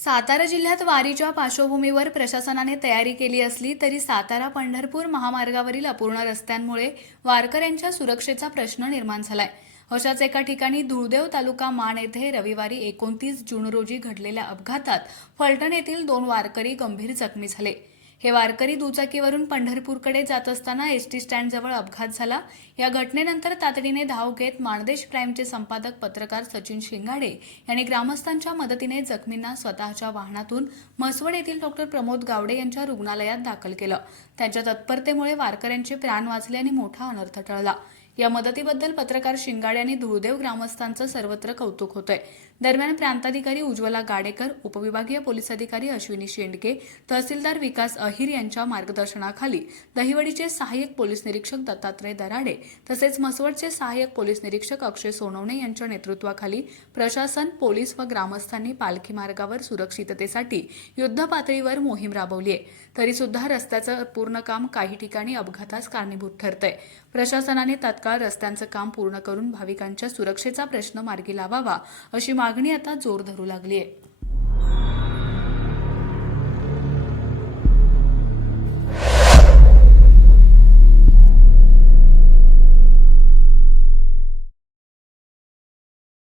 सातारा जिल्ह्यात वारीच्या पार्श्वभूमीवर प्रशासनाने तयारी केली असली तरी सातारा पंढरपूर महामार्गावरील अपूर्ण रस्त्यांमुळे वारकऱ्यांच्या सुरक्षेचा प्रश्न निर्माण झालाय. अशाच एका ठिकाणी धुळदेव तालुका माण येथे रविवारी एकोणतीस जून रोजी घडलेल्या अपघातात फलटण येथील दोन वारकरी गंभीर जखमी झाले. हे वारकरी दुचाकीवरून पंढरपूरकडे जात असताना एसटी स्टँडजवळ अपघात झाला. या घटनेनंतर तातडीने धाव घेत माणदेश प्राईमचे संपादक पत्रकार सचिन शिंगाडे यांनी ग्रामस्थांच्या मदतीने जखमींना स्वतःच्या वाहनातून म्हसवड येथील डॉक्टर प्रमोद गावडे यांच्या रुग्णालयात दाखल केलं. त्यांच्या तत्परतेमुळे वारकऱ्यांचे प्राण वाचले आणि मोठा अनर्थ टळला. या मदतीबद्दल पत्रकार शिंगाडे आणि धुळदेव ग्रामस्थांचं सर्वत्र कौतुक होतंय. दरम्यान प्रांताधिकारी उज्ज्वला गाडेकर उपविभागीय पोलीस अधिकारी अश्विनी शेंडके तहसीलदार विकास अहिर यांच्या मार्गदर्शनाखाली दहिवडीचे सहाय्यक पोलीस निरीक्षक दत्तात्रय दराडे तसेच मसवडचे सहाय्यक पोलीस निरीक्षक अक्षय सोनवणे यांच्या नेतृत्वाखाली प्रशासन पोलीस व ग्रामस्थांनी पालखी मार्गावर सुरक्षिततेसाठी युद्ध पातळीवर मोहीम राबवली आहे तरी सुद्धा रस्त्याचं पूर्ण काम काही ठिकाणी अपघातास कारणीभूत ठरतंय. प्रशासनाने तात्काळ रस्त्यांचं काम पूर्ण करून भाविकांच्या सुरक्षेचा प्रश्न मार्गी लावावा अशी मागणी आता जोर धरू लागली आहे